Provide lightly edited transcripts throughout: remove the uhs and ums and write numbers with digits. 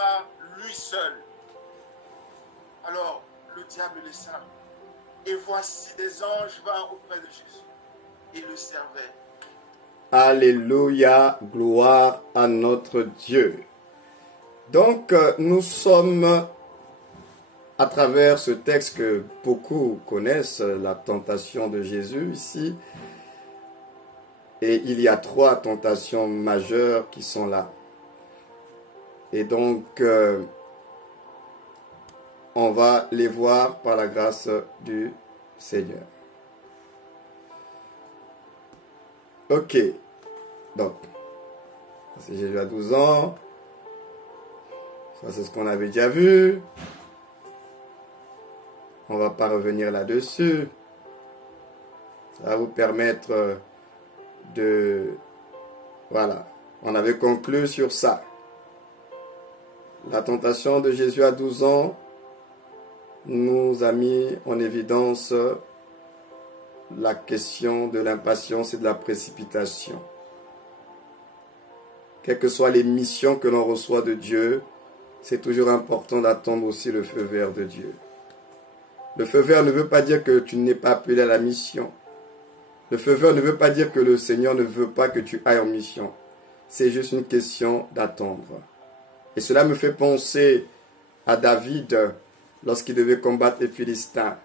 sera lui seul. Alors, le diable laissa. Et voici des anges vinrent auprès de Jésus et le servaient. Alléluia, gloire à notre Dieu. Donc, nous sommes, à travers ce texte que beaucoup connaissent, la tentation de Jésus ici, et il y a 3 tentations majeures qui sont là. Et donc, on va les voir par la grâce du Seigneur. Ok, donc, c'est Jésus à 12 ans, ça c'est ce qu'on avait déjà vu, on ne va pas revenir là-dessus, ça va vous permettre de, voilà, on avait conclu sur ça. La tentation de Jésus à 12 ans nous a mis en évidence la question de l'impatience et de la précipitation. Quelles que soient les missions que l'on reçoit de Dieu, c'est toujours important d'attendre aussi le feu vert de Dieu. Le feu vert ne veut pas dire que tu n'es pas appelé à la mission. Le feu vert ne veut pas dire que le Seigneur ne veut pas que tu ailles en mission. C'est juste une question d'attendre. Et cela me fait penser à David lorsqu'il devait combattre les Philistins.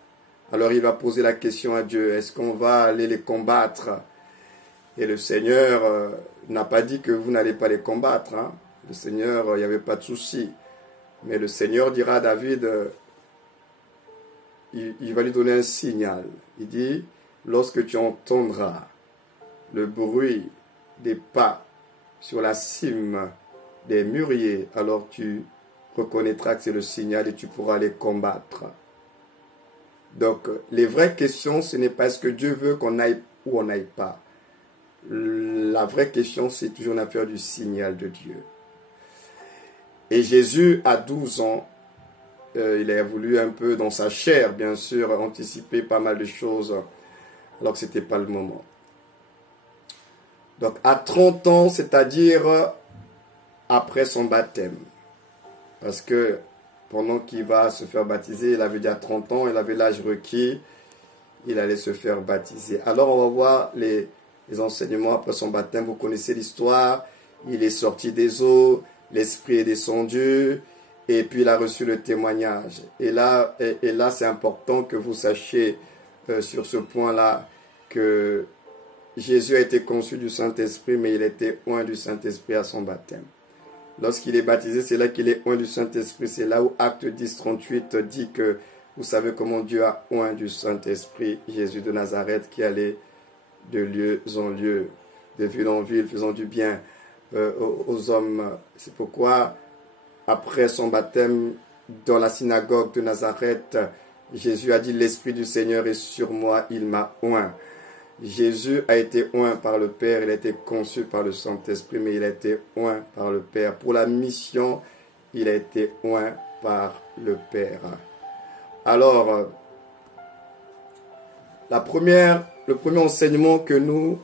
Alors il va poser la question à Dieu, est-ce qu'on va aller les combattre? Et le Seigneur n'a pas dit que vous n'allez pas les combattre. Hein. Le Seigneur, il n'y avait pas de souci. Mais le Seigneur dira à David, il va lui donner un signal. Il dit, lorsque tu entendras le bruit des pas sur la cime des mûriers, alors tu reconnaîtras que c'est le signal et tu pourras les combattre. Donc, les vraies questions, ce n'est pas est-ce que Dieu veut qu'on aille ou on n'aille pas. La vraie question, c'est toujours une affaire du signal de Dieu. Et Jésus, à 12 ans, il a voulu un peu dans sa chair, bien sûr, anticiper pas mal de choses, alors que ce n'était pas le moment. Donc, à 30 ans, c'est-à-dire après son baptême. Parce que pendant qu'il va se faire baptiser, il avait déjà 30 ans, il avait l'âge requis, il allait se faire baptiser. Alors on va voir les enseignements après son baptême. Vous connaissez l'histoire, il est sorti des eaux, l'Esprit est descendu, et puis il a reçu le témoignage. Et là c'est important que vous sachiez sur ce point-là que Jésus a été conçu du Saint-Esprit, mais il était oint du Saint-Esprit à son baptême. Lorsqu'il est baptisé, c'est là qu'il est oint du Saint-Esprit. C'est là où Acte 10, 38 dit que vous savez comment Dieu a oint du Saint-Esprit Jésus de Nazareth qui allait de lieu en lieu, de ville en ville, faisant du bien aux hommes. C'est pourquoi, après son baptême dans la synagogue de Nazareth, Jésus a dit, l'Esprit du Seigneur est sur moi, il m'a oint. Jésus a été oint par le Père, il a été conçu par le Saint-Esprit, mais il a été oint par le Père. Pour la mission, il a été oint par le Père. Alors, le premier enseignement que nous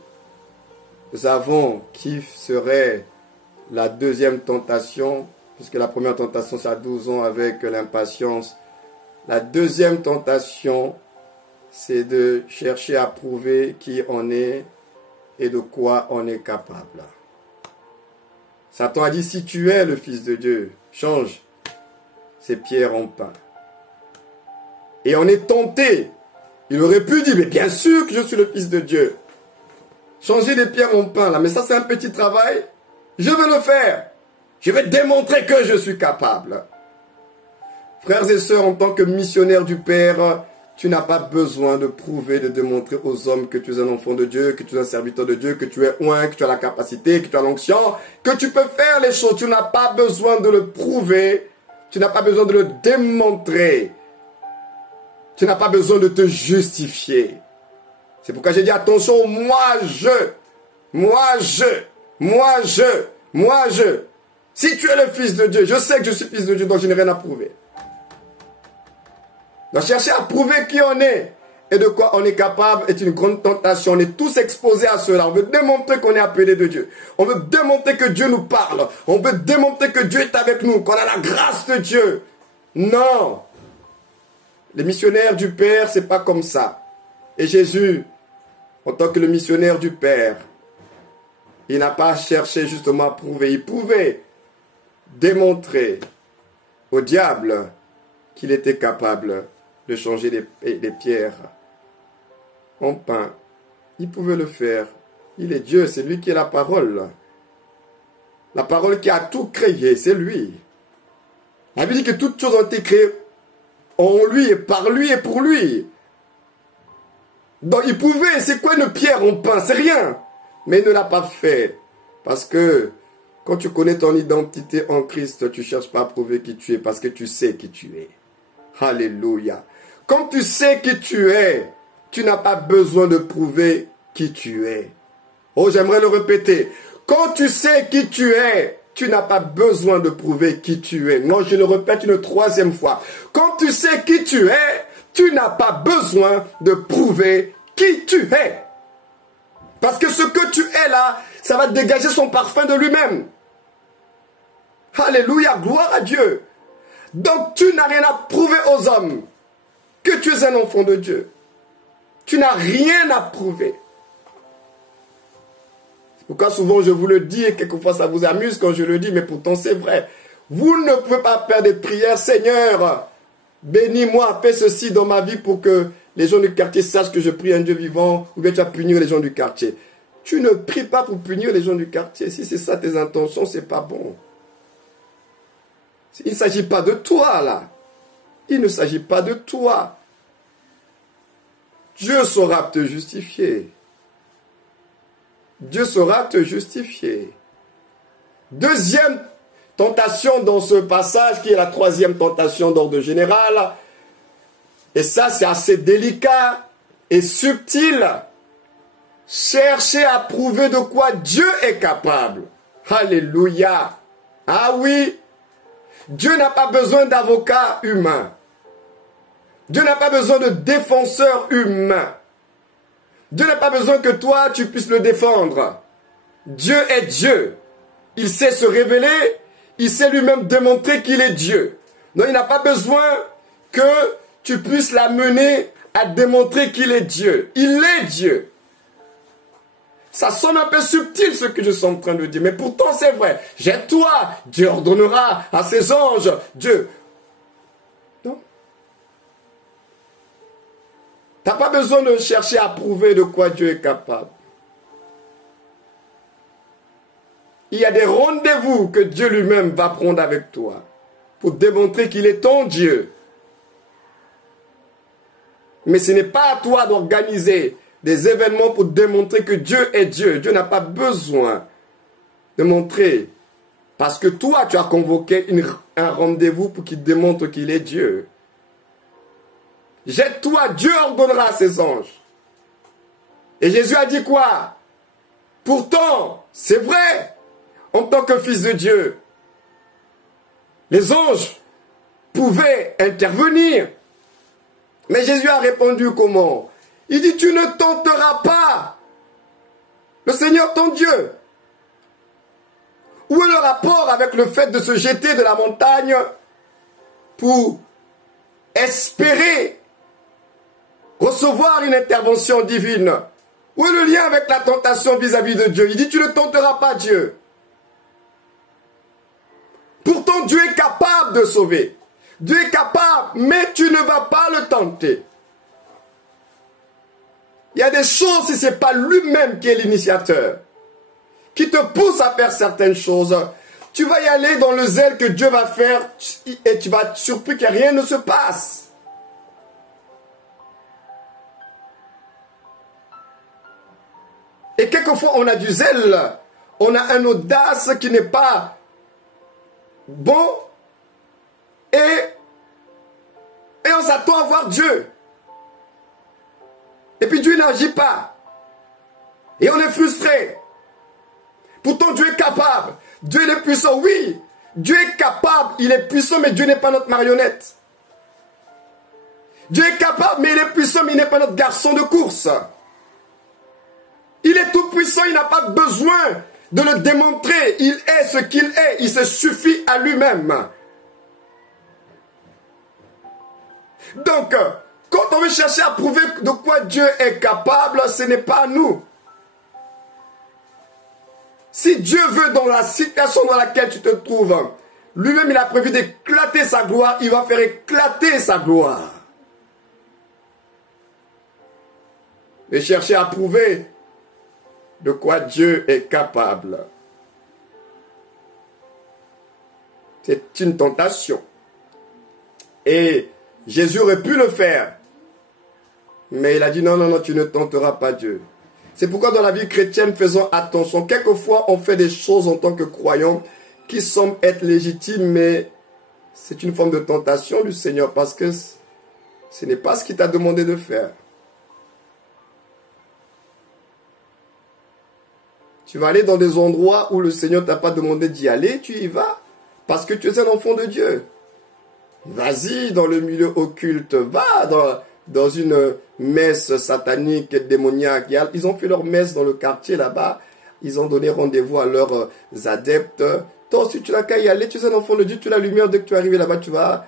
avons, qui serait la deuxième tentation, puisque la première tentation c'est à 12 ans avec l'impatience, la deuxième tentation, c'est de chercher à prouver qui on est et de quoi on est capable. Satan a dit, si tu es le Fils de Dieu, change ces pierres en pain. Et on est tenté. Il aurait pu dire, mais bien sûr que je suis le Fils de Dieu. Changer les pierres en pain, là, mais ça c'est un petit travail. Je vais le faire. Je vais démontrer que je suis capable. Frères et sœurs, en tant que missionnaire du Père, tu n'as pas besoin de prouver, de démontrer aux hommes que tu es un enfant de Dieu, que tu es un serviteur de Dieu, que tu es oint, que tu as la capacité, que tu as l'onction, que tu peux faire les choses. Tu n'as pas besoin de le prouver, tu n'as pas besoin de le démontrer. Tu n'as pas besoin de te justifier. C'est pourquoi j'ai dit attention, moi je. Si tu es le Fils de Dieu, je sais que je suis Fils de Dieu, donc je n'ai rien à prouver. Donc chercher à prouver qui on est et de quoi on est capable est une grande tentation. On est tous exposés à cela. On veut démontrer qu'on est appelé de Dieu. On veut démontrer que Dieu nous parle. On veut démontrer que Dieu est avec nous, qu'on a la grâce de Dieu. Non. Les missionnaires du Père, c'est pas comme ça. Et Jésus, en tant que le missionnaire du Père, il n'a pas cherché justement à prouver. Il pouvait démontrer au diable qu'il était capable de changer les pierres en pain. Il pouvait le faire. Il est Dieu, c'est lui qui est la parole. La parole qui a tout créé, c'est lui. La Bible dit que toutes choses ont été créées en lui et par lui et pour lui. Donc il pouvait, c'est quoi une pierre en pain? C'est rien. Mais il ne l'a pas fait. Parce que quand tu connais ton identité en Christ, tu ne cherches pas à prouver qui tu es parce que tu sais qui tu es. Alléluia. Quand tu sais qui tu es, tu n'as pas besoin de prouver qui tu es. Oh, j'aimerais le répéter. Quand tu sais qui tu es, tu n'as pas besoin de prouver qui tu es. Non, je le répète une troisième fois. Quand tu sais qui tu es, tu n'as pas besoin de prouver qui tu es. Parce que ce que tu es là, ça va dégager son parfum de lui-même. Alléluia, gloire à Dieu. Donc tu n'as rien à prouver aux hommes que tu es un enfant de Dieu. Tu n'as rien à prouver. C'est pourquoi souvent je vous le dis et quelquefois ça vous amuse quand je le dis, mais pourtant c'est vrai. Vous ne pouvez pas faire des prières, Seigneur, bénis-moi, fais ceci dans ma vie pour que les gens du quartier sachent que je prie un Dieu vivant, ou bien tu vas punir les gens du quartier. Tu ne pries pas pour punir les gens du quartier. Si c'est ça tes intentions, c'est pas bon. Il ne s'agit pas de toi là. Il ne s'agit pas de toi. Dieu saura te justifier. Dieu saura te justifier. Deuxième tentation dans ce passage, qui est la troisième tentation d'ordre général, et ça c'est assez délicat et subtil. Chercher à prouver de quoi Dieu est capable. Alléluia. Ah oui. Dieu n'a pas besoin d'avocat humain. Dieu n'a pas besoin de défenseur humain. Dieu n'a pas besoin que toi, tu puisses le défendre. Dieu est Dieu. Il sait se révéler. Il sait lui-même démontrer qu'il est Dieu. Donc il n'a pas besoin que tu puisses l'amener à démontrer qu'il est Dieu. Il est Dieu. Ça sonne un peu subtil ce que je suis en train de dire, mais pourtant c'est vrai. Jette-toi, Dieu ordonnera à ses anges. Dieu. Non. Tu n'as pas besoin de chercher à prouver de quoi Dieu est capable. Il y a des rendez-vous que Dieu lui-même va prendre avec toi pour démontrer qu'il est ton Dieu. Mais ce n'est pas à toi d'organiser des événements pour démontrer que Dieu est Dieu. Dieu n'a pas besoin de montrer. Parce que toi, tu as convoqué un rendez-vous pour qu'il démontre qu'il est Dieu. Jette-toi, Dieu ordonnera à ses anges. Et Jésus a dit quoi? Pourtant, c'est vrai, en tant que fils de Dieu, les anges pouvaient intervenir. Mais Jésus a répondu comment? Il dit, tu ne tenteras pas le Seigneur ton Dieu. Où est le rapport avec le fait de se jeter de la montagne pour espérer recevoir une intervention divine? Où est le lien avec la tentation vis-à-vis de Dieu? Il dit, tu ne tenteras pas Dieu. Pourtant, Dieu est capable de sauver. Dieu est capable, mais tu ne vas pas le tenter. Il y a des choses, si ce n'est pas lui-même qui est l'initiateur, qui te pousse à faire certaines choses, tu vas y aller dans le zèle que Dieu va faire et tu vas être surpris que rien ne se passe. Et quelquefois, on a du zèle, on a une audace qui n'est pas bon et on s'attend à voir Dieu. Et puis Dieu n'agit pas. Et on est frustré. Pourtant Dieu est capable. Dieu est puissant. Oui, Dieu est capable. Il est puissant, mais Dieu n'est pas notre marionnette. Dieu est capable, mais il est puissant, mais il n'est pas notre garçon de course. Il est tout puissant, il n'a pas besoin de le démontrer. Il est ce qu'il est, il se suffit à lui-même. Donc, quand on veut chercher à prouver de quoi Dieu est capable, ce n'est pas à nous. Si Dieu veut, dans la situation dans laquelle tu te trouves, lui-même il a prévu d'éclater sa gloire, il va faire éclater sa gloire. Et chercher à prouver de quoi Dieu est capable. C'est une tentation. Et Jésus aurait pu le faire. Mais il a dit non, non, non, tu ne tenteras pas Dieu. C'est pourquoi dans la vie chrétienne, faisons attention. Quelquefois, on fait des choses en tant que croyants qui semblent être légitimes, mais c'est une forme de tentation du Seigneur parce que ce n'est pas ce qu'il t'a demandé de faire. Tu vas aller dans des endroits où le Seigneur ne t'a pas demandé d'y aller, tu y vas parce que tu es un enfant de Dieu. Vas-y dans le milieu occulte, va dans une messe satanique et démoniaque. Ils ont fait leur messe dans le quartier là-bas. Ils ont donné rendez-vous à leurs adeptes. Toi aussi, tu n'as qu'à y aller. Tu es un enfant de Dieu. Tu as la lumière. Dès que tu es arrivé là-bas, tu vas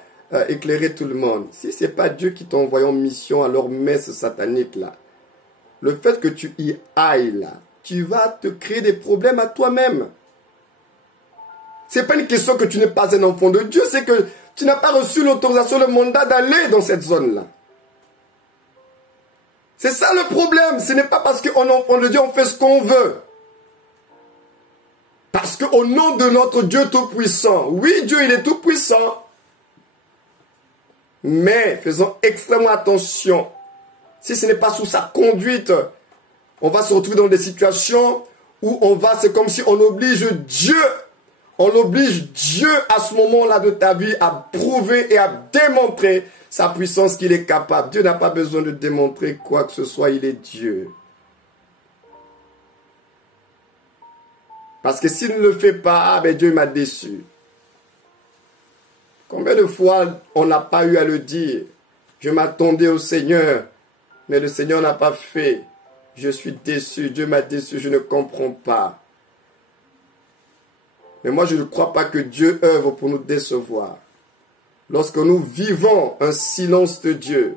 éclairer tout le monde. Si ce n'est pas Dieu qui t'a envoyé en mission à leur messe satanique là, le fait que tu y ailles là, tu vas te créer des problèmes à toi-même. Ce n'est pas une question que tu n'es pas un enfant de Dieu. C'est que tu n'as pas reçu l'autorisation, le mandat d'aller dans cette zone-là. C'est ça le problème. Ce n'est pas parce qu'on est enfant de Dieu, on fait ce qu'on veut. Parce qu'au nom de notre Dieu Tout-Puissant, oui, Dieu, il est Tout-Puissant. Mais faisons extrêmement attention. Si ce n'est pas sous sa conduite, on va se retrouver dans des situations où c'est comme si on oblige Dieu. On oblige Dieu à ce moment-là de ta vie à prouver et à démontrer sa puissance qu'il est capable. Dieu n'a pas besoin de démontrer quoi que ce soit, il est Dieu. Parce que s'il ne le fait pas, Dieu m'a déçu. Combien de fois on n'a pas eu à le dire? Je m'attendais au Seigneur, mais le Seigneur n'a pas fait. Je suis déçu, Dieu m'a déçu, je ne comprends pas. Mais moi, je ne crois pas que Dieu œuvre pour nous décevoir. Lorsque nous vivons un silence de Dieu,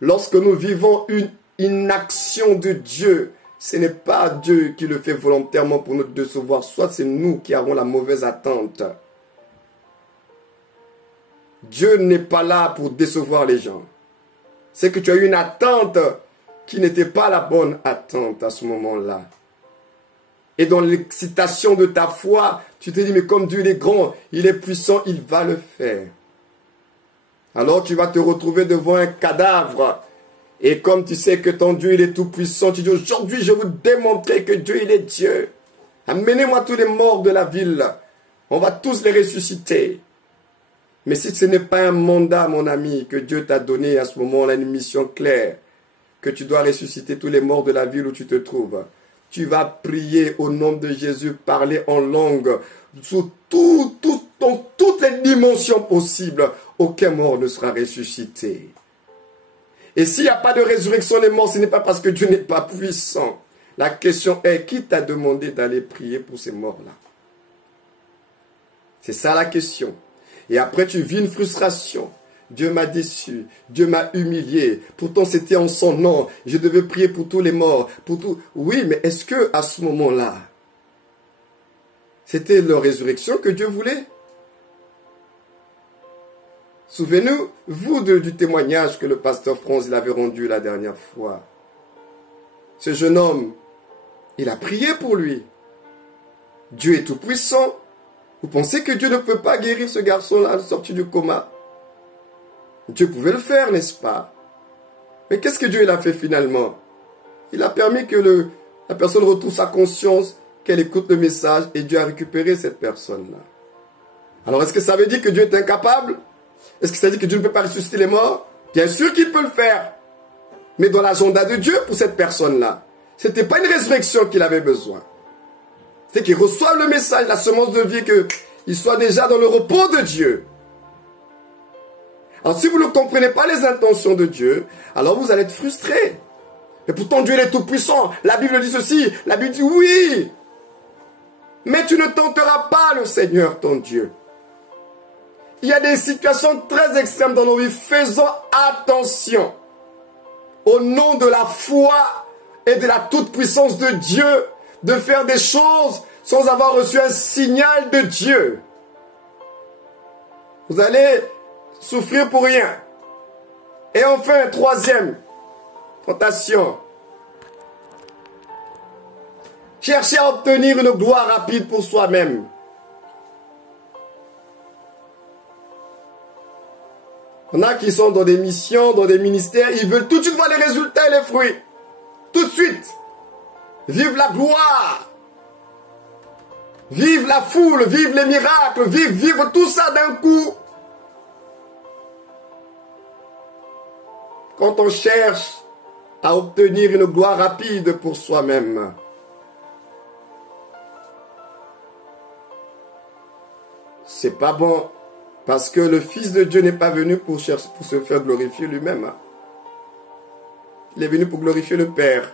lorsque nous vivons une inaction de Dieu, ce n'est pas Dieu qui le fait volontairement pour nous décevoir, soit c'est nous qui avons la mauvaise attente. Dieu n'est pas là pour décevoir les gens. C'est que tu as eu une attente qui n'était pas la bonne attente à ce moment-là. Et dans l'excitation de ta foi, tu te dis, mais comme Dieu il est grand, il est puissant, il va le faire. Alors tu vas te retrouver devant un cadavre. Et comme tu sais que ton Dieu il est tout puissant, tu dis, aujourd'hui je vais vous démontrer que Dieu il est Dieu. Amenez-moi tous les morts de la ville. On va tous les ressusciter. Mais si ce n'est pas un mandat, mon ami, que Dieu t'a donné à ce moment-là, une mission claire, que tu dois ressusciter tous les morts de la ville où tu te trouves, tu vas prier au nom de Jésus, parler en langue, dans toutes les dimensions possibles. Aucun mort ne sera ressuscité. Et s'il n'y a pas de résurrection des morts, ce n'est pas parce que Dieu n'est pas puissant. La question est, qui t'a demandé d'aller prier pour ces morts-là? C'est ça la question. Et après, tu vis une frustration. Dieu m'a déçu, Dieu m'a humilié. Pourtant, c'était en son nom. Je devais prier pour tous les morts. Oui, mais est-ce que à ce moment-là, c'était leur résurrection que Dieu voulait? Souvenez-vous du témoignage que le pasteur France il avait rendu la dernière fois. Ce jeune homme, il a prié pour lui. Dieu est tout puissant. Vous pensez que Dieu ne peut pas guérir ce garçon-là sorti du coma? Dieu pouvait le faire, n'est-ce pas? Mais qu'est-ce que Dieu il a fait finalement? Il a permis que la personne retrouve sa conscience, qu'elle écoute le message, et Dieu a récupéré cette personne-là. Alors, est-ce que ça veut dire que Dieu est incapable? Est-ce que ça veut dire que Dieu ne peut pas ressusciter les morts? Bien sûr qu'il peut le faire. Mais dans l'agenda de Dieu pour cette personne-là, ce n'était pas une résurrection qu'il avait besoin. C'est qu'il reçoive le message, la semence de vie, qu'il soit déjà dans le repos de Dieu. Alors si vous ne comprenez pas les intentions de Dieu, alors vous allez être frustré. Mais pourtant Dieu il est tout puissant. La Bible dit ceci, la Bible dit oui. Mais tu ne tenteras pas le Seigneur ton Dieu. Il y a des situations très extrêmes dans nos vies. Faisons attention. Au nom de la foi et de la toute-puissance de Dieu, de faire des choses sans avoir reçu un signal de Dieu. Vous allez souffrir pour rien. Et enfin, troisième tentation. Chercher à obtenir une gloire rapide pour soi-même. Il y en a qui sont dans des missions, dans des ministères, ils veulent tout de suite voir les résultats et les fruits. Tout de suite. Vive la gloire. Vive la foule, vive les miracles, vive tout ça d'un coup. Quand on cherche à obtenir une gloire rapide pour soi-même, c'est pas bon. Parce que le Fils de Dieu n'est pas venu pour se faire glorifier lui-même. Il est venu pour glorifier le Père.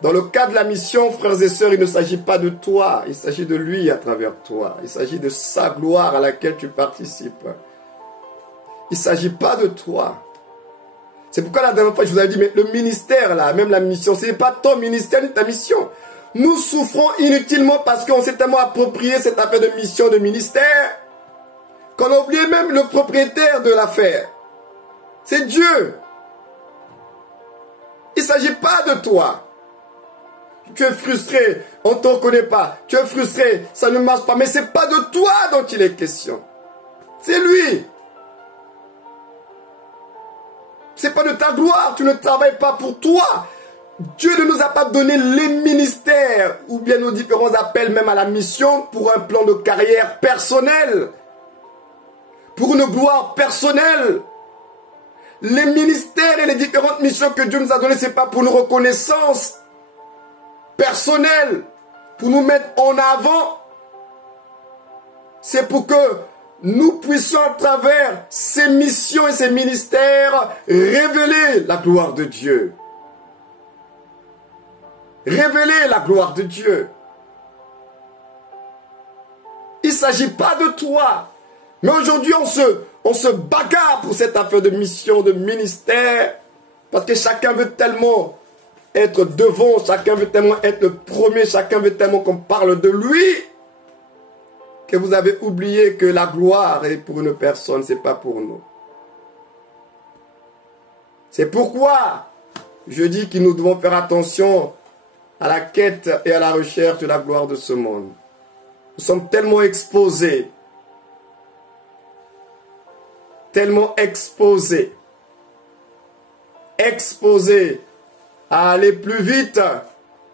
Dans le cas de la mission, frères et sœurs, il ne s'agit pas de toi. Il s'agit de lui à travers toi. Il s'agit de sa gloire à laquelle tu participes. Il ne s'agit pas de toi. C'est pourquoi la dernière fois, je vous avais dit, mais le ministère, là, même la mission, ce n'est pas ton ministère ni ta mission. Nous souffrons inutilement parce qu'on s'est tellement approprié cette affaire de mission, de ministère, qu'on a oublié même le propriétaire de l'affaire. C'est Dieu. Il ne s'agit pas de toi. Tu es frustré, on ne te reconnaît pas. Tu es frustré, ça ne marche pas. Mais ce n'est pas de toi dont il est question. C'est lui. Ce n'est pas de ta gloire. Tu ne travailles pas pour toi. Dieu ne nous a pas donné les ministères ou bien nos différents appels même à la mission pour un plan de carrière personnel. Pour une gloire personnelle. Les ministères et les différentes missions que Dieu nous a données, ce n'est pas pour une reconnaissance personnelle, pour nous mettre en avant. C'est pour que nous puissions à travers ces missions et ces ministères révéler la gloire de Dieu. Révéler la gloire de Dieu. Il ne s'agit pas de toi. Mais aujourd'hui, on se bagarre pour cette affaire de mission, de ministère, parce que chacun veut tellement être devant, chacun veut tellement être le premier, chacun veut tellement qu'on parle de lui, que vous avez oublié que la gloire est pour une personne, ce n'est pas pour nous. C'est pourquoi je dis que nous devons faire attention à la quête et à la recherche de la gloire de ce monde. Nous sommes tellement exposés, exposés à aller plus vite,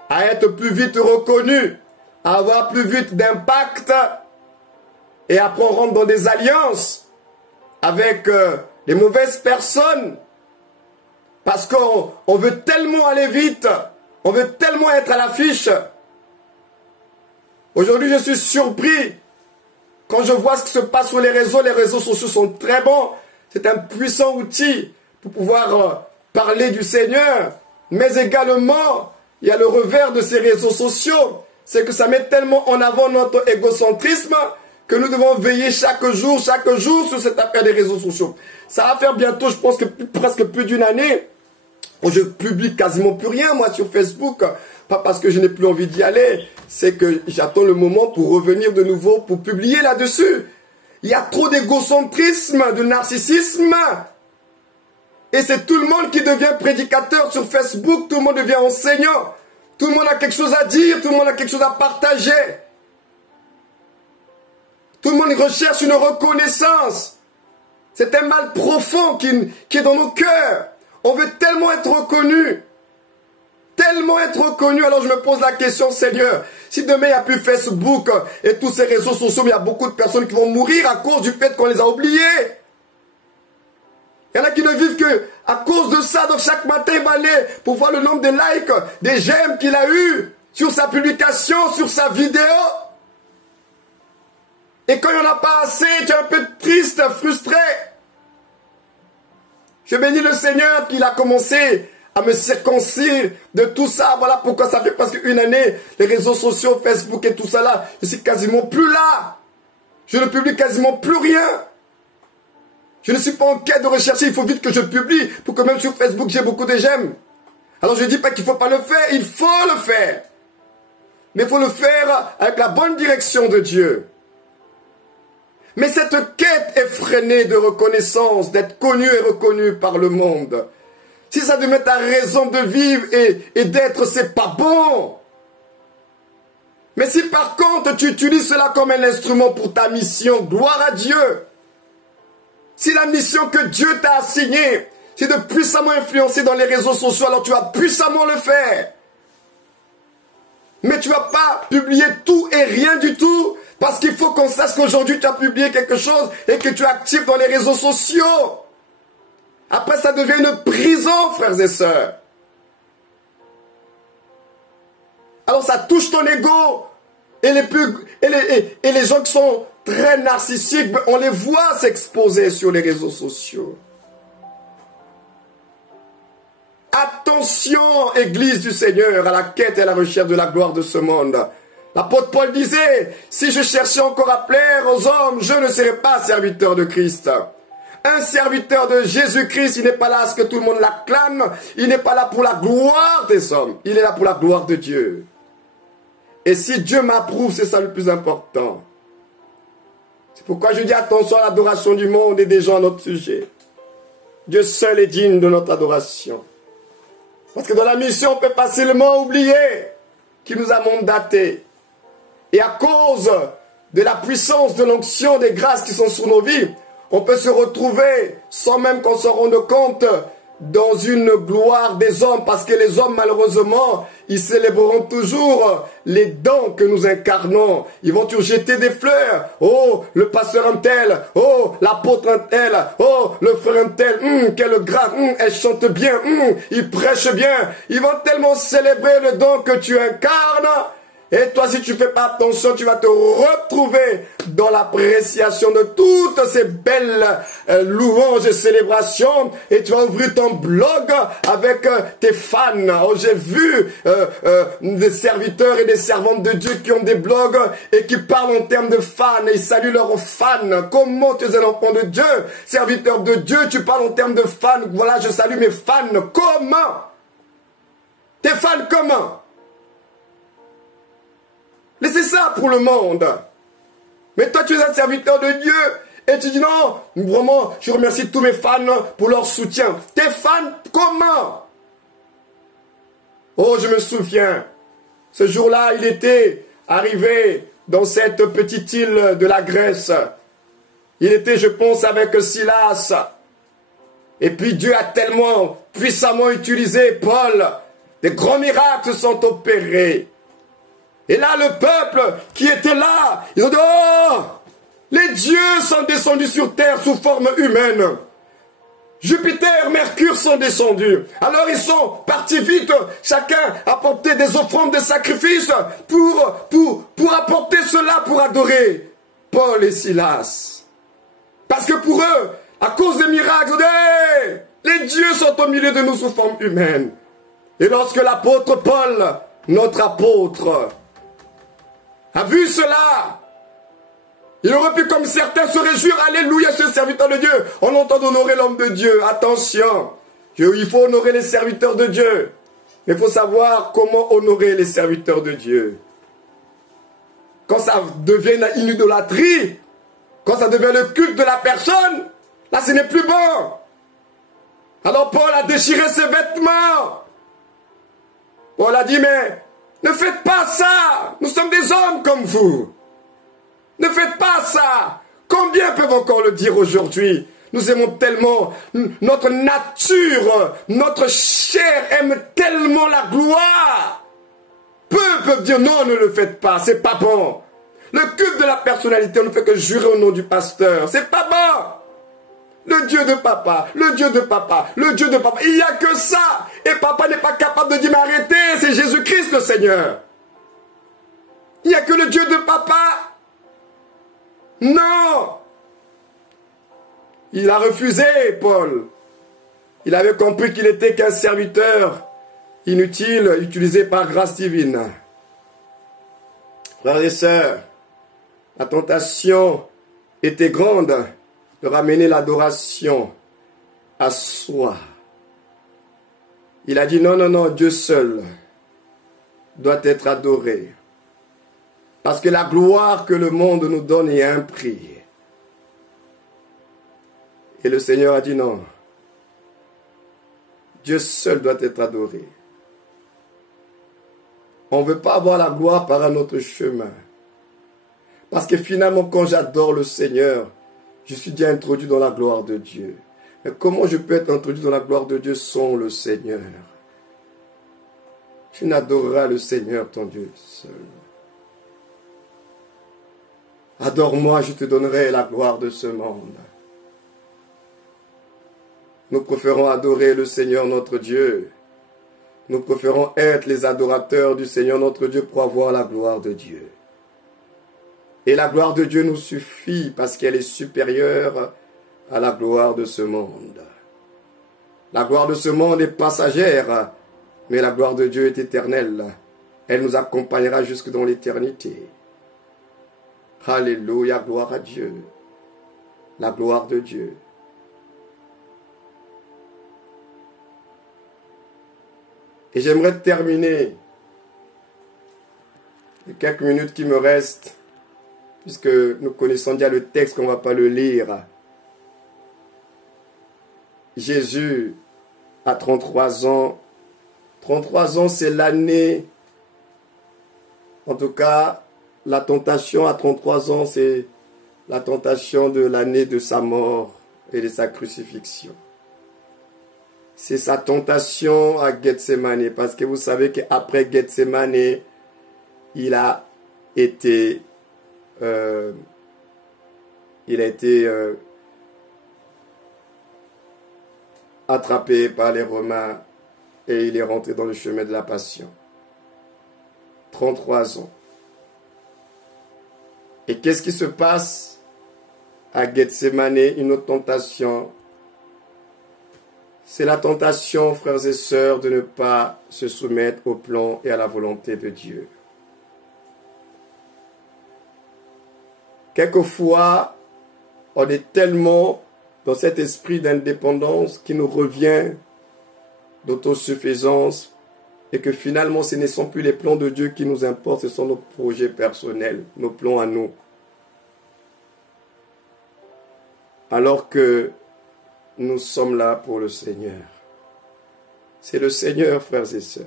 à être plus vite reconnu, à avoir plus vite d'impact, et après on rentre dans des alliances avec les mauvaises personnes, parce qu'on veut tellement aller vite, on veut tellement être à l'affiche. Aujourd'hui, je suis surpris quand je vois ce qui se passe sur les réseaux sociaux sont très bons. C'est un puissant outil pour pouvoir parler du Seigneur. Mais également, il y a le revers de ces réseaux sociaux. C'est que ça met tellement en avant notre égocentrisme que nous devons veiller chaque jour sur cette affaire des réseaux sociaux. Ça va faire bientôt, je pense que presque plus d'une année, où je publie quasiment plus rien, moi, sur Facebook. Pas parce que je n'ai plus envie d'y aller, c'est que j'attends le moment pour revenir de nouveau, pour publier là-dessus. Il y a trop d'égocentrisme, de narcissisme. Et c'est tout le monde qui devient prédicateur sur Facebook, tout le monde devient enseignant. Tout le monde a quelque chose à dire, tout le monde a quelque chose à partager. Tout le monde recherche une reconnaissance. C'est un mal profond qui est dans nos cœurs. On veut tellement être reconnu. Tellement être reconnu. Alors je me pose la question, Seigneur, si demain il n'y a plus Facebook et tous ces réseaux sociaux, mais il y a beaucoup de personnes qui vont mourir à cause du fait qu'on les a oubliés. Il y en a qui ne vivent que à cause de ça. Donc chaque matin, il va aller pour voir le nombre de likes, des j'aime qu'il a eu sur sa publication, sur sa vidéo. Et quand il n'y en a pas assez, tu es un peu triste, frustré. Je bénis le Seigneur qu'il a commencé à me circoncire de tout ça. Voilà pourquoi ça fait presque une année, les réseaux sociaux, Facebook et tout ça là, je suis quasiment plus là. Je ne publie quasiment plus rien. Je ne suis pas en quête de rechercher, il faut vite que je publie pour que même sur Facebook j'ai beaucoup de j'aime. Alors je ne dis pas qu'il ne faut pas le faire, il faut le faire. Mais il faut le faire avec la bonne direction de Dieu. Mais cette quête effrénée de reconnaissance, d'être connu et reconnu par le monde, si ça devient ta raison de vivre et d'être, c'est pas bon. Mais si par contre tu utilises cela comme un instrument pour ta mission, gloire à Dieu. Si la mission que Dieu t'a assignée, c'est de puissamment influencer dans les réseaux sociaux, alors tu vas puissamment le faire. Mais tu ne vas pas publier tout et rien du tout, parce qu'il faut qu'on sache qu'aujourd'hui tu as publié quelque chose et que tu es actif dans les réseaux sociaux. Après, ça devient une prison, frères et sœurs. Alors ça touche ton ego. Et les gens qui sont très narcissiques, on les voit s'exposer sur les réseaux sociaux. Attention, Église du Seigneur, à la quête et à la recherche de la gloire de ce monde. L'apôtre Paul disait, si je cherchais encore à plaire aux hommes, je ne serais pas serviteur de Christ. Un serviteur de Jésus-Christ, il n'est pas là à ce que tout le monde l'acclame, il n'est pas là pour la gloire des hommes, il est là pour la gloire de Dieu. Et si Dieu m'approuve, c'est ça le plus important. C'est pourquoi je dis attention à l'adoration du monde et des gens à notre sujet. Dieu seul est digne de notre adoration. Parce que dans la mission, on peut facilement oublier qui nous a mandatés. Et à cause de la puissance de l'onction des grâces qui sont sur nos vies, on peut se retrouver, sans même qu'on s'en rende compte, dans une gloire des hommes. Parce que les hommes, malheureusement, ils célébreront toujours les dons que nous incarnons. Ils vont toujours jeter des fleurs. Oh, le pasteur un tel. Oh, l'apôtre un tel. Oh, le frère un tel. Quel grave. Elle chante bien. Il prêche bien. Ils vont tellement célébrer le don que tu incarnes. Et toi, si tu ne fais pas attention, tu vas te retrouver dans l'appréciation de toutes ces belles louanges et célébrations. Et tu vas ouvrir ton blog avec tes fans. Oh, j'ai vu des serviteurs et des servantes de Dieu qui ont des blogs et qui parlent en termes de fans. Et ils saluent leurs fans. Comment tu es un enfant de Dieu, serviteur de Dieu, tu parles en termes de fans. Voilà, je salue mes fans. Comment? Tes fans comment? Laissez ça pour le monde. Mais toi, tu es un serviteur de Dieu. Et tu dis non, vraiment, je remercie tous mes fans pour leur soutien. Tes fans, comment? Oh, je me souviens. Ce jour-là, il était arrivé dans cette petite île de la Grèce. Il était, je pense, avec Silas. Et puis Dieu a tellement puissamment utilisé Paul. Des grands miracles sont opérés. Et là, le peuple qui était là, ils ont dit, oh, les dieux sont descendus sur terre sous forme humaine. Jupiter, Mercure sont descendus. Alors ils sont partis vite, chacun apporter des offrandes, des sacrifices pour apporter cela, pour adorer Paul et Silas. Parce que pour eux, à cause des miracles, hey, les dieux sont au milieu de nous sous forme humaine. Et lorsque l'apôtre Paul, notre apôtre, a vu cela, il aurait pu, comme certains, se réjouir. Alléluia, ce serviteur de Dieu. On entend honorer l'homme de Dieu. Attention, il faut honorer les serviteurs de Dieu. Mais il faut savoir comment honorer les serviteurs de Dieu. Quand ça devient une idolâtrie, quand ça devient le culte de la personne, là ce n'est plus bon. Alors Paul a déchiré ses vêtements. Paul a dit, mais ne faites pas ça. Nous sommes des hommes comme vous. Ne faites pas ça. Combien peuvent encore le dire aujourd'hui? Nous aimons tellement, notre nature, notre chair aime tellement la gloire. Peu peuvent dire non, ne le faites pas, c'est pas bon. Le culte de la personnalité, on ne fait que jurer au nom du pasteur. C'est pas bon. Le Dieu de papa, le Dieu de papa, le Dieu de papa. Il n'y a que ça. Et papa n'est pas capable de dire mais arrêtez, c'est Jésus-Christ le Seigneur. Il n'y a que le Dieu de papa. Non. Il a refusé, Paul. Il avait compris qu'il n'était qu'un serviteur inutile, utilisé par grâce divine. Frères et sœurs, la tentation était grande de ramener l'adoration à soi. Il a dit non, non, non, Dieu seul doit être adoré. Parce que la gloire que le monde nous donne est un prix. Et le Seigneur a dit non. Dieu seul doit être adoré. On ne veut pas avoir la gloire par un autre chemin. Parce que finalement, quand j'adore le Seigneur, je suis déjà introduit dans la gloire de Dieu. Mais comment je peux être introduit dans la gloire de Dieu sans le Seigneur? Tu n'adoreras le Seigneur, ton Dieu, seul. Adore-moi, je te donnerai la gloire de ce monde. Nous préférons adorer le Seigneur notre Dieu. Nous préférons être les adorateurs du Seigneur notre Dieu pour avoir la gloire de Dieu. Et la gloire de Dieu nous suffit parce qu'elle est supérieure à la gloire de ce monde. La gloire de ce monde est passagère, mais la gloire de Dieu est éternelle. Elle nous accompagnera jusque dans l'éternité. Alléluia, gloire à Dieu. La gloire de Dieu. Et j'aimerais terminer les quelques minutes qui me restent, puisque nous connaissons déjà le texte, qu'on ne va pas le lire. Jésus a 33 ans. 33 ans, c'est l'année, en tout cas, la tentation à 33 ans, c'est la tentation de l'année de sa mort et de sa crucifixion. C'est sa tentation à Gethsémane, parce que vous savez qu'après Gethsémane, il a été attrapé par les Romains et il est rentré dans le chemin de la passion. 33 ans. Et qu'est-ce qui se passe à Gethsémane? Une autre tentation. C'est la tentation, frères et sœurs, de ne pas se soumettre au plan et à la volonté de Dieu. Quelquefois, on est tellement dans cet esprit d'indépendance qui nous revient, d'autosuffisance, et que finalement, ce ne sont plus les plans de Dieu qui nous importent, ce sont nos projets personnels, nos plans à nous. Alors que nous sommes là pour le Seigneur. C'est le Seigneur, frères et sœurs.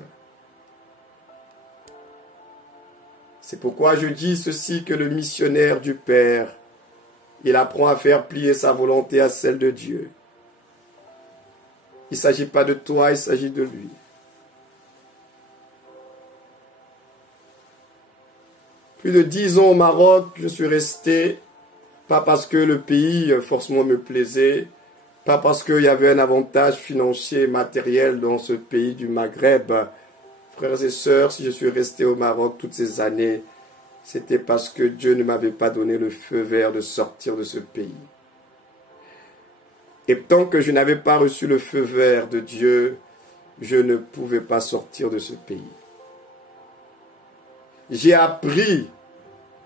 C'est pourquoi je dis ceci, que le missionnaire du Père, il apprend à faire plier sa volonté à celle de Dieu. Il ne s'agit pas de toi, il s'agit de lui. Plus de 10 ans au Maroc, je suis resté, pas parce que le pays forcément me plaisait, pas parce qu'il y avait un avantage financier, matériel dans ce pays du Maghreb. Frères et sœurs, si je suis resté au Maroc toutes ces années, c'était parce que Dieu ne m'avait pas donné le feu vert de sortir de ce pays. Et tant que je n'avais pas reçu le feu vert de Dieu, je ne pouvais pas sortir de ce pays. J'ai appris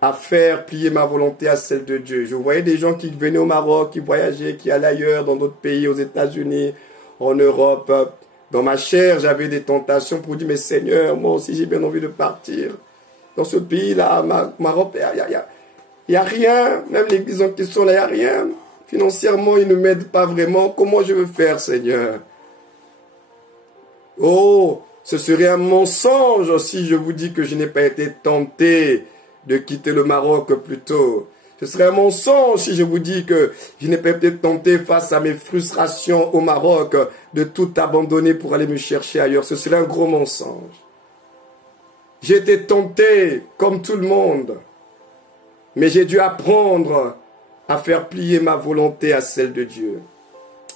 à faire plier ma volonté à celle de Dieu. Je voyais des gens qui venaient au Maroc, qui voyageaient, qui allaient ailleurs, dans d'autres pays, aux États-Unis, en Europe. Dans ma chair, j'avais des tentations pour dire, mais Seigneur, moi aussi j'ai bien envie de partir. Dans ce pays-là, Maroc, il n'y a rien. Même l'église en question, là, il n'y a rien. Financièrement, ils ne m'aident pas vraiment. Comment je veux faire, Seigneur? Oh, ce serait un mensonge si je vous dis que je n'ai pas été tenté de quitter le Maroc plus tôt. Ce serait un mensonge si je vous dis que je n'ai pas été tenté face à mes frustrations au Maroc de tout abandonner pour aller me chercher ailleurs. Ce serait un gros mensonge. J'ai été tenté comme tout le monde, mais j'ai dû apprendre à faire plier ma volonté à celle de Dieu.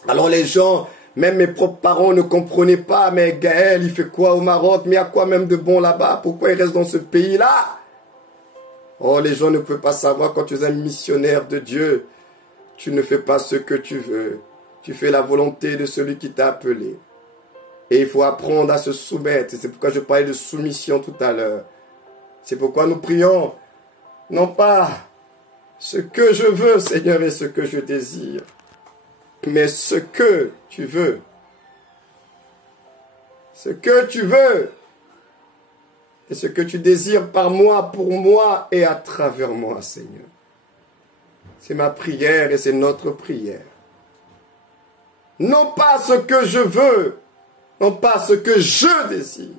Alors les gens, même mes propres parents ne comprenaient pas, mais Gaël, il fait quoi au Maroc? Mais il y a quoi même de bon là-bas? Pourquoi il reste dans ce pays-là? Oh, les gens ne peuvent pas savoir, quand tu es un missionnaire de Dieu, tu ne fais pas ce que tu veux. tu fais la volonté de celui qui t'a appelé. Et il faut apprendre à se soumettre. C'est pourquoi je parlais de soumission tout à l'heure. C'est pourquoi nous prions, non pas ce que je veux, Seigneur, et ce que je désire, mais ce que tu veux. Ce que tu veux et ce que tu désires par moi, pour moi et à travers moi, Seigneur. C'est ma prière et c'est notre prière. Non pas ce que je veux, non pas ce que je désire.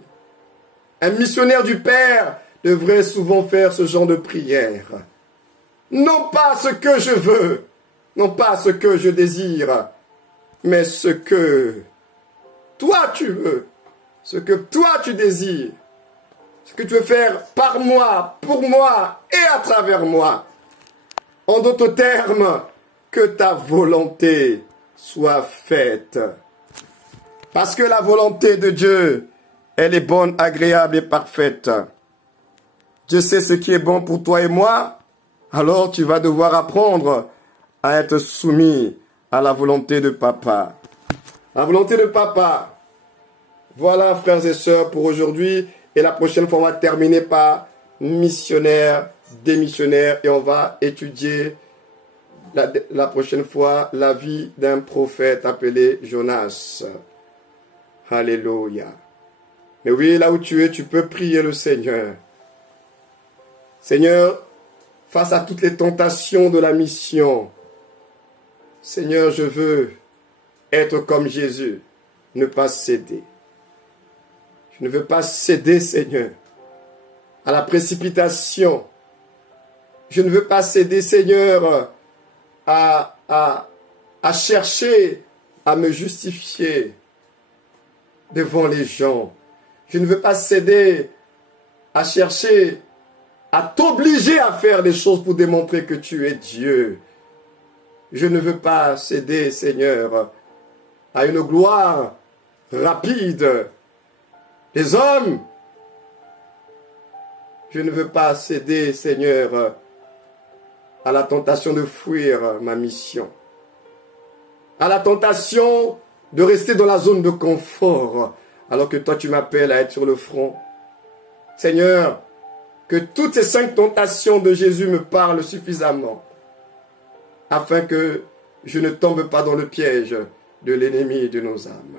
Un missionnaire du Père devrait souvent faire ce genre de prière. Non pas ce que je veux, non pas ce que je désire, mais ce que toi tu veux, ce que toi tu désires, ce que tu veux faire par moi, pour moi et à travers moi. En d'autres termes, que ta volonté soit faite. Parce que la volonté de Dieu, elle est bonne, agréable et parfaite. Dieu sait ce qui est bon pour toi et moi, alors tu vas devoir apprendre à être soumis à la volonté de papa. La volonté de papa. Voilà, frères et sœurs, pour aujourd'hui. Et la prochaine fois, on va terminer par missionnaire, démissionnaire. Et on va étudier la prochaine fois la vie d'un prophète appelé Jonas. Alléluia. Mais oui, là où tu es, tu peux prier le Seigneur. Seigneur, face à toutes les tentations de la mission, Seigneur, je veux être comme Jésus, ne pas céder. Je ne veux pas céder, Seigneur, à la précipitation. Je ne veux pas céder, Seigneur, à chercher à me justifier devant les gens. Je ne veux pas céder à chercher à t'obliger à faire des choses pour démontrer que tu es Dieu. Je ne veux pas céder, Seigneur, à une gloire rapide des hommes. Je ne veux pas céder, Seigneur, à la tentation de fuir ma mission, à la tentation de rester dans la zone de confort, alors que toi tu m'appelles à être sur le front. Seigneur, que toutes ces 5 tentations de Jésus me parlent suffisamment, afin que je ne tombe pas dans le piège de l'ennemi de nos âmes.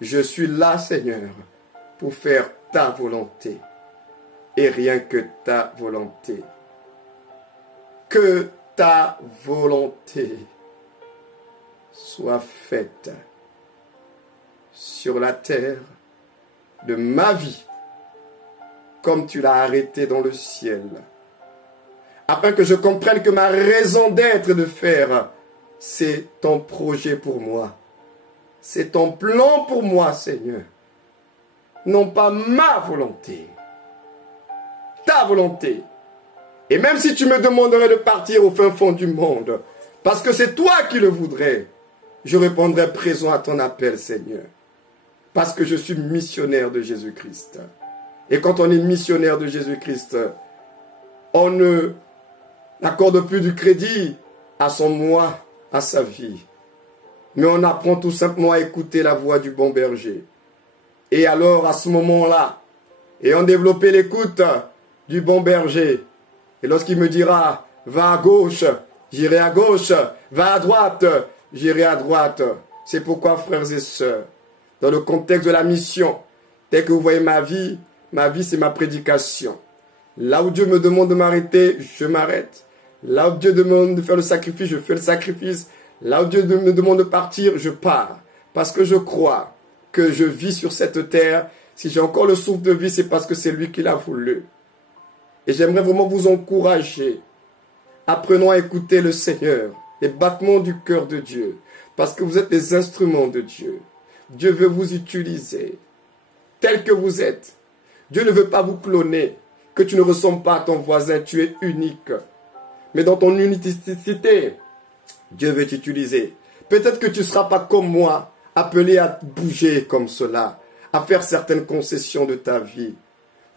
Je suis là, Seigneur, pour faire ta volonté, et rien que ta volonté. Que ta volonté soit faite sur la terre de ma vie, comme tu l'as arrêté dans le ciel, afin que je comprenne que ma raison d'être et de faire, c'est ton projet pour moi. C'est ton plan pour moi, Seigneur. Non pas ma volonté, ta volonté. Et même si tu me demanderais de partir au fin fond du monde, parce que c'est toi qui le voudrais, je répondrai présent à ton appel, Seigneur. Parce que je suis missionnaire de Jésus-Christ. Et quand on est missionnaire de Jésus-Christ, on ne n'accorde plus du crédit à son moi, à sa vie. Mais on apprend tout simplement à écouter la voix du bon berger. Et alors, à ce moment-là, ayant développé l'écoute du bon berger, et lorsqu'il me dira, va à gauche, j'irai à gauche, va à droite, j'irai à droite. C'est pourquoi, frères et sœurs, dans le contexte de la mission, dès que vous voyez ma vie c'est ma prédication. Là où Dieu me demande de m'arrêter, je m'arrête. Là où Dieu demande de faire le sacrifice, je fais le sacrifice. Là où Dieu me demande de partir, je pars. Parce que je crois que je vis sur cette terre. Si j'ai encore le souffle de vie, c'est parce que c'est lui qui l'a voulu. Et j'aimerais vraiment vous encourager. Apprenons à écouter le Seigneur, les battements du cœur de Dieu. Parce que vous êtes des instruments de Dieu. Dieu veut vous utiliser tel que vous êtes. Dieu ne veut pas vous cloner, que tu ne ressembles pas à ton voisin, tu es unique. Mais dans ton unicité, Dieu veut t'utiliser. Peut-être que tu ne seras pas comme moi, appelé à bouger comme cela, à faire certaines concessions de ta vie.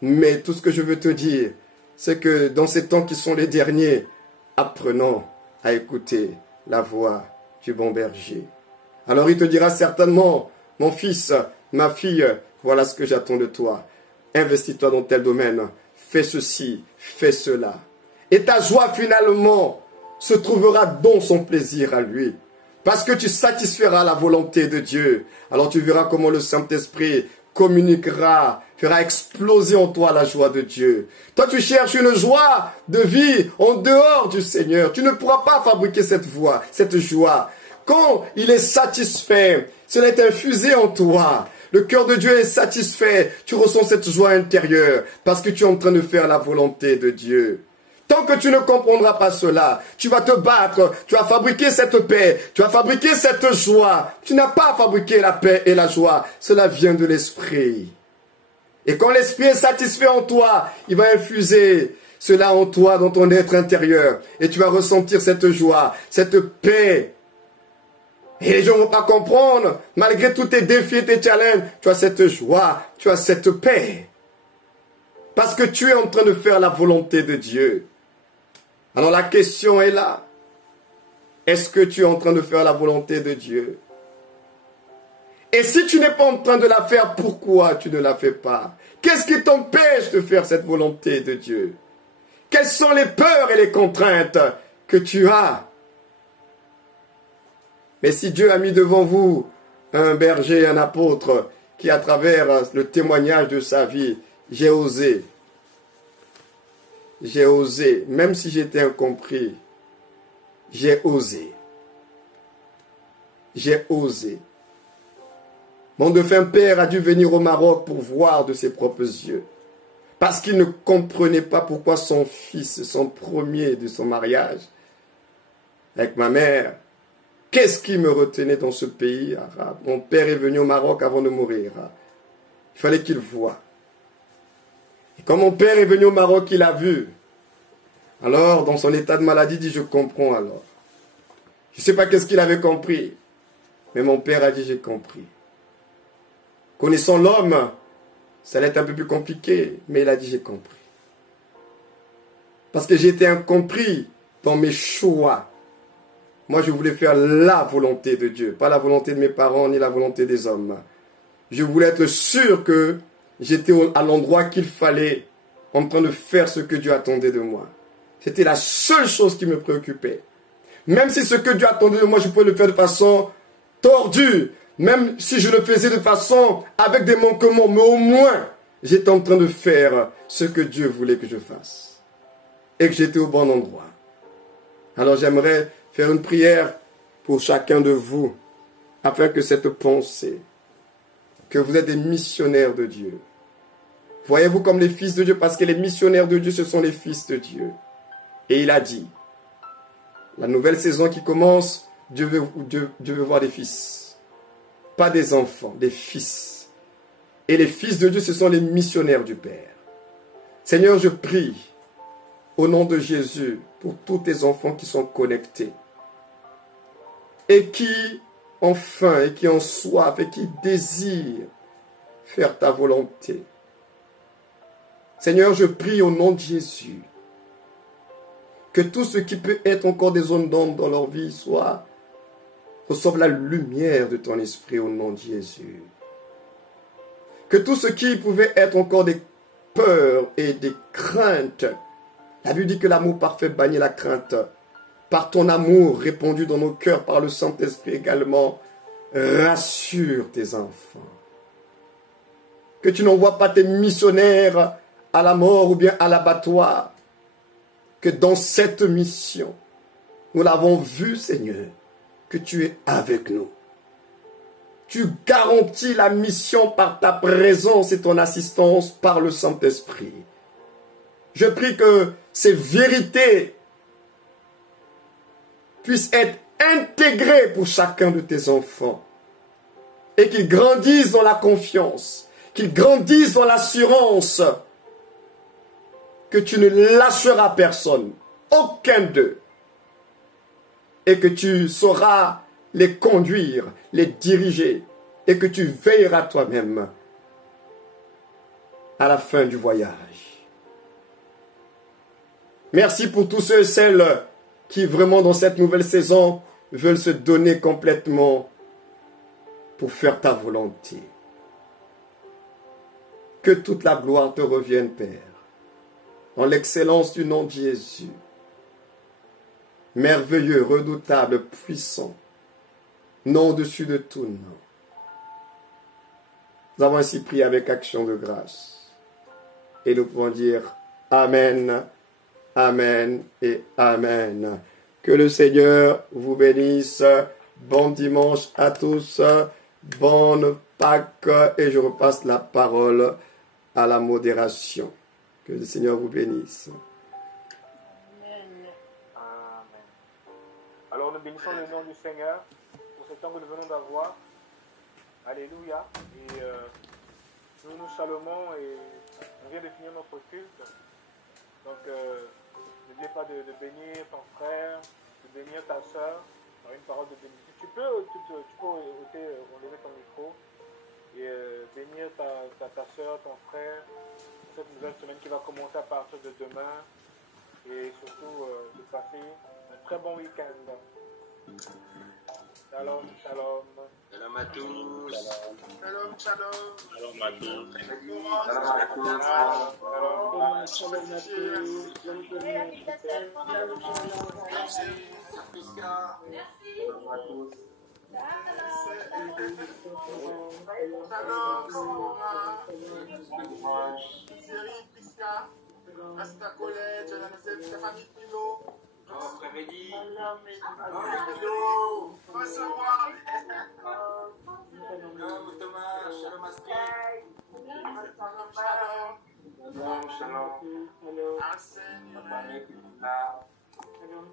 Mais tout ce que je veux te dire, c'est que dans ces temps qui sont les derniers, apprenons à écouter la voix du bon berger. Alors il te dira certainement, mon fils, ma fille, voilà ce que j'attends de toi. Investis-toi dans tel domaine, fais ceci, fais cela. Et ta joie finalement se trouvera dans son plaisir à lui. Parce que tu satisferas la volonté de Dieu. Alors tu verras comment le Saint-Esprit communiquera, fera exploser en toi la joie de Dieu. Toi, tu cherches une joie de vie en dehors du Seigneur. Tu ne pourras pas fabriquer cette joie. Quand il est satisfait, cela est infusé en toi. Le cœur de Dieu est satisfait. Tu ressens cette joie intérieure parce que tu es en train de faire la volonté de Dieu. Tant que tu ne comprendras pas cela, tu vas te battre, tu vas fabriquer cette paix, tu vas fabriquer cette joie. Tu n'as pas fabriqué la paix et la joie, cela vient de l'Esprit. Et quand l'Esprit est satisfait en toi, il va infuser cela en toi, dans ton être intérieur. Et tu vas ressentir cette joie, cette paix. Et les gens ne vont pas comprendre, malgré tous tes défis et tes challenges, tu as cette joie, tu as cette paix. Parce que tu es en train de faire la volonté de Dieu. Alors la question est là. Est-ce que tu es en train de faire la volonté de Dieu? Et si tu n'es pas en train de la faire, pourquoi tu ne la fais pas? Qu'est-ce qui t'empêche de faire cette volonté de Dieu? Quelles sont les peurs et les contraintes que tu as? Mais si Dieu a mis devant vous un berger, un apôtre, qui à travers le témoignage de sa vie, j'ai osé, même si j'étais incompris, j'ai osé. Mon défunt père a dû venir au Maroc pour voir de ses propres yeux. Parce qu'il ne comprenait pas pourquoi son fils, son premier de son mariage, avec ma mère, qu'est-ce qui me retenait dans ce pays arabe? Mon père est venu au Maroc avant de mourir. Il fallait qu'il voie. Et quand mon père est venu au Maroc, il a vu. Alors, dans son état de maladie, il dit, je comprends alors. Je ne sais pas qu'est-ce qu'il avait compris. Mais mon père a dit, j'ai compris. Connaissant l'homme, ça allait être un peu plus compliqué. Mais il a dit, j'ai compris. Parce que j'étais incompris dans mes choix. Moi, je voulais faire la volonté de Dieu. Pas la volonté de mes parents, ni la volonté des hommes. Je voulais être sûr que j'étais à l'endroit qu'il fallait, en train de faire ce que Dieu attendait de moi. C'était la seule chose qui me préoccupait. Même si ce que Dieu attendait de moi, je pouvais le faire de façon tordue. Même si je le faisais de façon avec des manquements. Mais au moins, j'étais en train de faire ce que Dieu voulait que je fasse. Et que j'étais au bon endroit. Alors j'aimerais faire une prière pour chacun de vous. Afin que cette pensée, que vous êtes des missionnaires de Dieu. Voyez-vous comme les fils de Dieu, parce que les missionnaires de Dieu, ce sont les fils de Dieu. Et il a dit, la nouvelle saison qui commence, Dieu veut voir des fils. Pas des enfants, des fils. Et les fils de Dieu, ce sont les missionnaires du Père. Seigneur, je prie, au nom de Jésus, pour tous tes enfants qui sont connectés. Et qui ont faim, et qui ont soif, et qui désirent faire ta volonté. Seigneur, je prie au nom de Jésus, que tout ce qui peut être encore des zones d'ombre dans leur vie reçoive la lumière de ton esprit au nom de Jésus. Que tout ce qui pouvait être encore des peurs et des craintes, la Bible dit que l'amour parfait bannit la crainte. Par ton amour répandu dans nos cœurs, par le Saint-Esprit également, rassure tes enfants. Que tu n'envoies pas tes missionnaires à la mort ou bien à l'abattoir. Que dans cette mission, nous l'avons vu, Seigneur, que tu es avec nous. Tu garantis la mission par ta présence et ton assistance par le Saint-Esprit. Je prie que ces vérités puissent être intégrées pour chacun de tes enfants et qu'ils grandissent dans la confiance, qu'ils grandissent dans l'assurance que tu ne lâcheras personne, aucun d'eux, et que tu sauras les conduire, les diriger, et que tu veilleras toi-même à la fin du voyage. Merci pour tous ceux et celles qui vraiment dans cette nouvelle saison veulent se donner complètement pour faire ta volonté. Que toute la gloire te revienne, Père, en l'excellence du nom de Jésus. Merveilleux, redoutable, puissant, nom au-dessus de tout nom. Nous avons ainsi prié avec action de grâce. Et nous pouvons dire Amen, Amen et Amen. Que le Seigneur vous bénisse. Bon dimanche à tous. Bonne Pâques. Et je repasse la parole à la modération. Que le Seigneur vous bénisse. Amen. Alors nous bénissons le nom du Seigneur pour ce temps que nous venons d'avoir. Alléluia. Et nous nous saluons et on vient de finir notre culte. Donc n'oubliez pas de bénir ton frère, de bénir ta soeur par une parole de bénédiction. Tu peux enlever ton micro et bénir ta soeur, ton frère, cette nouvelle semaine qui va commencer à partir de demain et surtout de passer un très bon week-end. Shalom, shalom. Shalom à tous. Shalom, shalom. Shalom à tous. Hasta collège, ta famille Pino. Bon après-midi. Recevoir. Shalom Thomas, shalom Astrid. Shalom, shalom. La famille qui est là. Shalom.